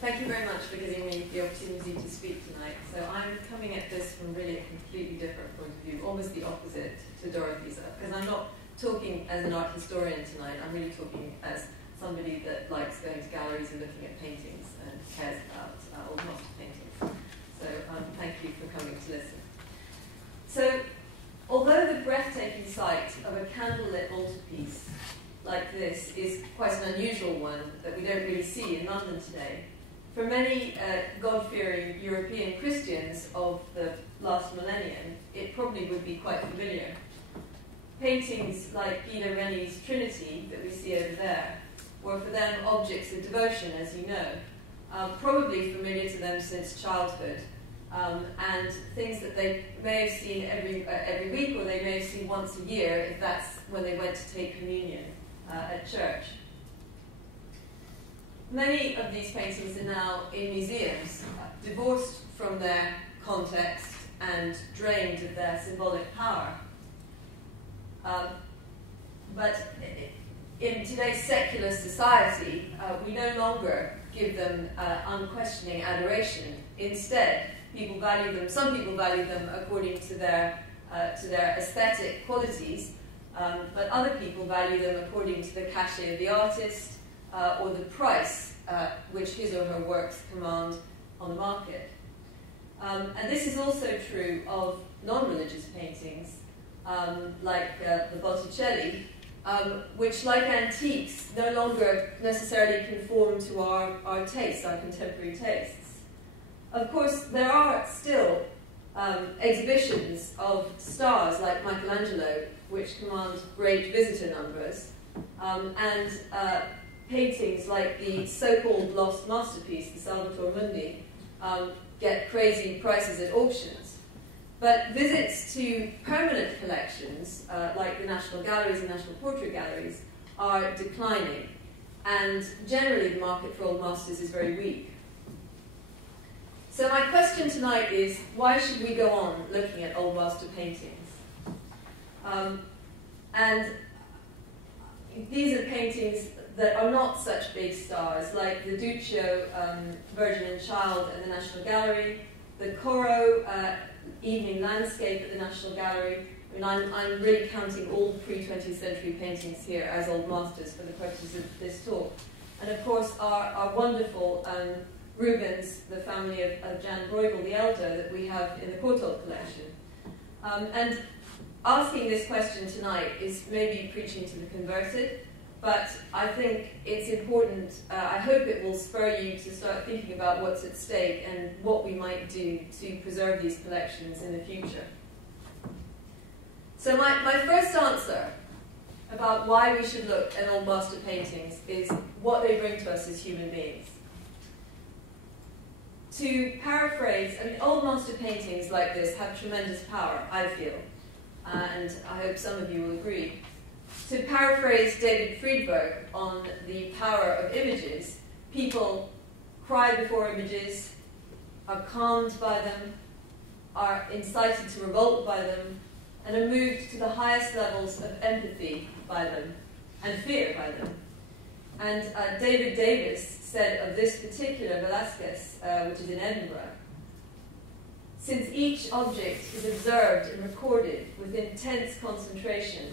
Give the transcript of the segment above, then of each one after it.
Thank you very much for giving me the opportunity to speak tonight. So I'm coming at this from really a completely different point of view, almost the opposite to Dorothy's, because I'm not talking as an art historian tonight, I'm really talking as somebody that likes going to galleries and looking at paintings and cares about old master paintings. So thank you for coming to listen. So, although the breathtaking sight of a candlelit altarpiece like this is quite an unusual one that we don't really see in London today, for many God-fearing European Christians of the last millennium, it probably would be quite familiar. Paintings like Guido Reni's Trinity that we see over there were for them objects of devotion, as you know, probably familiar to them since childhood, and things that they may have seen every week, or they may have seen once a year if that's when they went to take communion at church. Many of these paintings are now in museums, divorced from their context and drained of their symbolic power. But in today's secular society, we no longer give them unquestioning adoration. Instead, some people value them according to their aesthetic qualities, but other people value them according to the cachet of the artist, or the price which his or her works command on the market. And this is also true of non-religious paintings, like the Botticelli, which, like antiques, no longer necessarily conform to our tastes, our contemporary tastes. Of course, there are still exhibitions of stars like Michelangelo, which command great visitor numbers, and paintings like the so-called lost masterpiece, the Salvator Mundi, get crazy prices at auctions. But visits to permanent collections, like the National Galleries and National Portrait Galleries, are declining, and generally the market for old masters is very weak. So my question tonight is, why should we go on looking at old master paintings? And these are paintings that are not such big stars, like the Duccio Virgin and Child at the National Gallery, the Corot Evening Landscape at the National Gallery. I mean, I'm really counting all pre-20th century paintings here as old masters for the purposes of this talk. And of course, our wonderful Rubens, the family of Jan Bruegel the Elder, that we have in the Courtauld collection. And asking this question tonight is maybe preaching to the converted, but I think it's important, I hope it will spur you to start thinking about what's at stake and what we might do to preserve these collections in the future. So my first answer about why we should look at old master paintings is what they bring to us as human beings. To paraphrase, I mean, old master paintings like this have tremendous power, I feel, and I hope some of you will agree. To paraphrase David Friedberg on the power of images, people cry before images, are calmed by them, are incited to revolt by them, and are moved to the highest levels of empathy by them and fear by them. And David Davis said of this particular Velázquez, which is in Edinburgh, since each object is observed and recorded with intense concentration,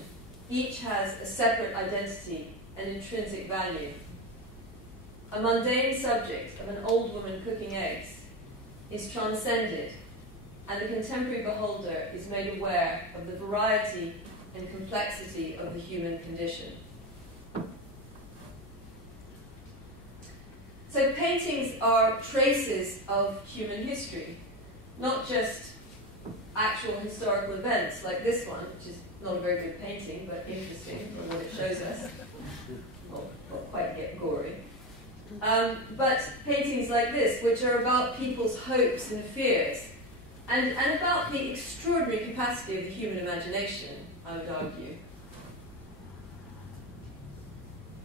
each has a separate identity and intrinsic value. A mundane subject of an old woman cooking eggs is transcended, and the contemporary beholder is made aware of the variety and complexity of the human condition. So paintings are traces of human history, not just actual historical events like this one, which is not a very good painting, but interesting for what it shows us. Not quite get gory. But paintings like this, which are about people's hopes and fears, and about the extraordinary capacity of the human imagination, I would argue.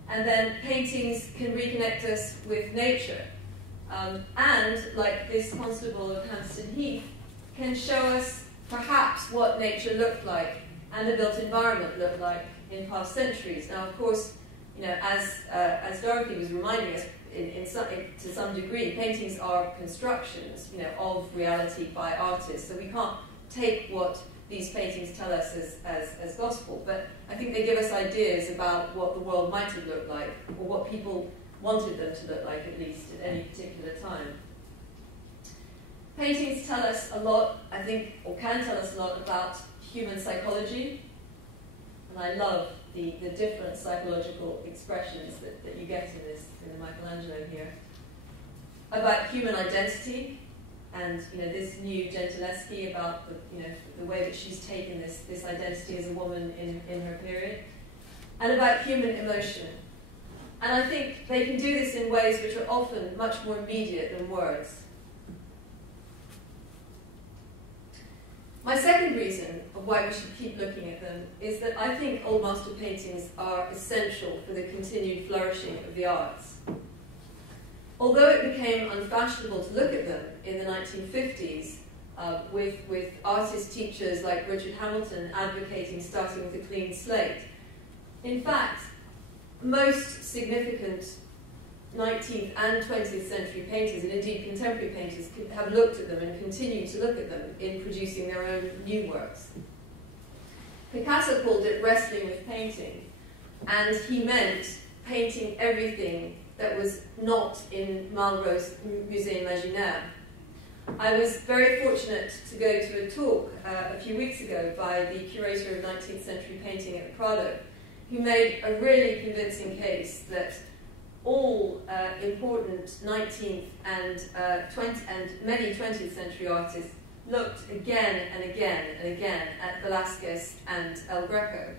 And then paintings can reconnect us with nature. And, like this Constable of Hampstead Heath, can show us perhaps what nature looked like and the built environment looked like in past centuries. Now, of course, You know, as Dorothy was reminding us, to some degree, paintings are constructions, you know, of reality by artists. So we can't take what these paintings tell us as gospel, but I think they give us ideas about what the world might have looked like, or what people wanted them to look like, at least, at any particular time. Paintings tell us a lot, I think, or can tell us a lot about human psychology, and I love the different psychological expressions that you get in the Michelangelo here. About human identity, and you know, this new Gentileschi about the way that she's taken this identity as a woman in her period, and about human emotion. And I think they can do this in ways which are often much more immediate than words. My second reason of why we should keep looking at them is that I think old master paintings are essential for the continued flourishing of the arts. Although it became unfashionable to look at them in the 1950s, with artist teachers like Richard Hamilton advocating starting with a clean slate, in fact, most significant 19th and 20th century painters, and indeed contemporary painters, have looked at them and continue to look at them in producing their own new works. Picasso called it wrestling with painting, and he meant painting everything that was not in Malraux's Musée Imaginaire. I was very fortunate to go to a talk a few weeks ago by the curator of 19th century painting at the Prado, who made a really convincing case that all important 19th and many 20th century artists looked again and again and again at Velázquez and El Greco.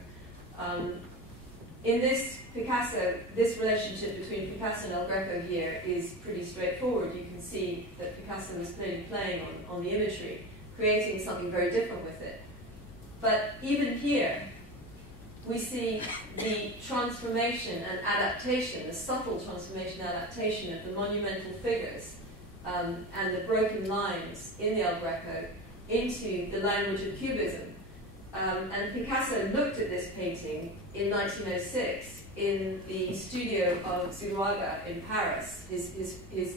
In this Picasso, this relationship between Picasso and El Greco here is pretty straightforward. You can see that Picasso was clearly playing on the imagery, creating something very different with it. But even here, we see the transformation and adaptation, the subtle transformation and adaptation of the monumental figures and the broken lines in the El Greco into the language of Cubism. And Picasso looked at this painting in 1906 in the studio of Zuloaga in Paris, his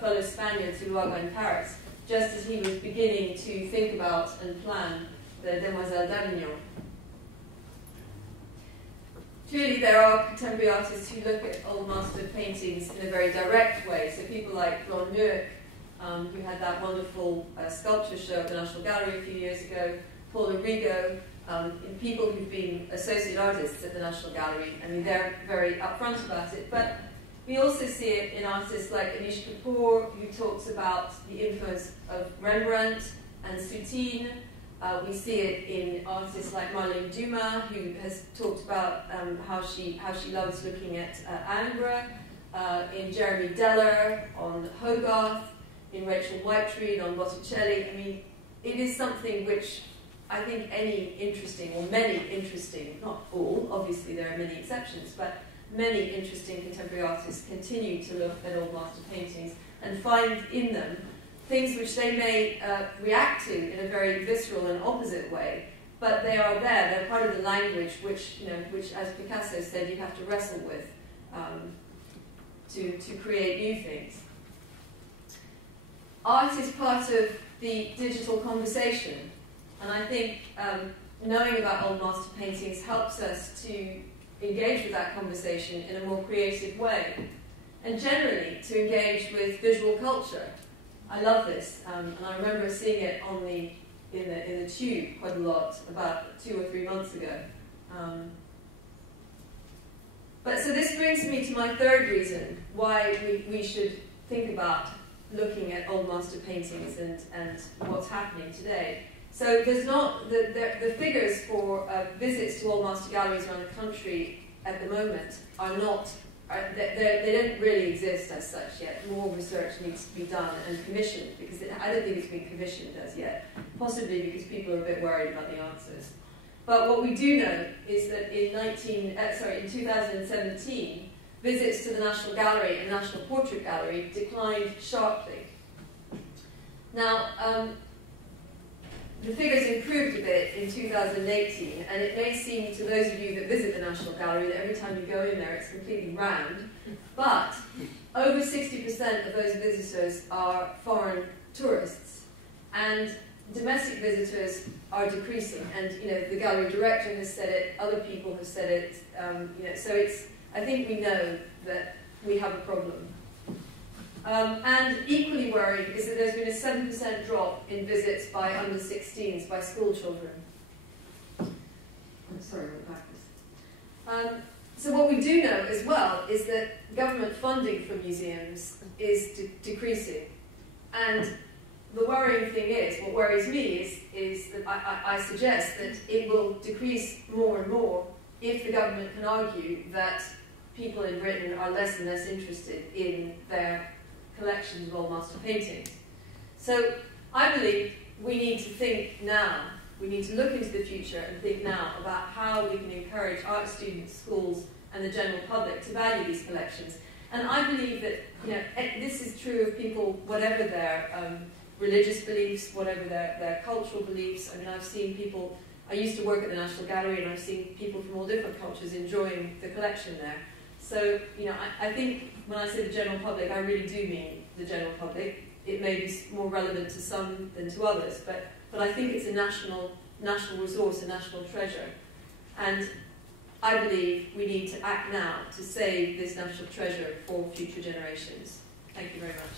fellow Spaniard Zuloaga in Paris, just as he was beginning to think about and plan the Demoiselle d'Avignon. Clearly, there are contemporary artists who look at old master paintings in a very direct way. So people like Ron Mueck, who had that wonderful sculpture show at the National Gallery a few years ago, Paul Arrigo, people who've been associate artists at the National Gallery. I mean, they're very upfront about it. But we also see it in artists like Anish Kapoor, who talks about the influence of Rembrandt and Soutine. We see it in artists like Marlene Dumas, who has talked about how she loves looking at Ingres, in Jeremy Deller on Hogarth, in Rachel Whiteread on Botticelli. I mean, it is something which I think any interesting, or many interesting, not all, obviously there are many exceptions, but many interesting contemporary artists continue to look at old master paintings and find in them things which they may react to in a very visceral and opposite way, but they are there. They're part of the language which, as Picasso said, you have to wrestle with to create new things. Art is part of the digital conversation, and I think knowing about old master paintings helps us to engage with that conversation in a more creative way, and generally to engage with visual culture. I love this, and I remember seeing it in the Tube quite a lot about 2 or 3 months ago. But so this brings me to my third reason why we should think about looking at old master paintings and what's happening today. So there's not the figures for visits to old master galleries around the country at the moment are not. They don't really exist as such yet. More research needs to be done and commissioned, because I don't think it's been commissioned as yet, possibly because people are a bit worried about the answers. But what we do know is that in 2017, visits to the National Gallery and National Portrait Gallery declined sharply. Now, the figures improved a bit in 2018, and it may seem to those of you that visit the National Gallery that every time you go in there it's completely round, but over 60% of those visitors are foreign tourists, and domestic visitors are decreasing. And the gallery director has said it, other people have said it. So I think we know that we have a problem. And equally worrying is that there's been a 7% drop in visits by under 16s, by school children. I'm sorry, I went backwards. So what we do know as well is that government funding for museums is decreasing. And the worrying thing is, what worries me is that I suggest that it will decrease more and more if the government can argue that people in Britain are less and less interested in their collections of old master paintings. So I believe we need to think now, we need to look into the future and think now about how we can encourage art students, schools and the general public to value these collections. And I believe that this is true of people, whatever their religious beliefs, whatever their cultural beliefs. I mean, I've seen people, I used to work at the National Gallery and I've seen people from all different cultures enjoying the collection there. So, I think when I say the general public, I really do mean the general public. It may be more relevant to some than to others, but I think it's a national resource, a national treasure. And I believe we need to act now to save this national treasure for future generations. Thank you very much.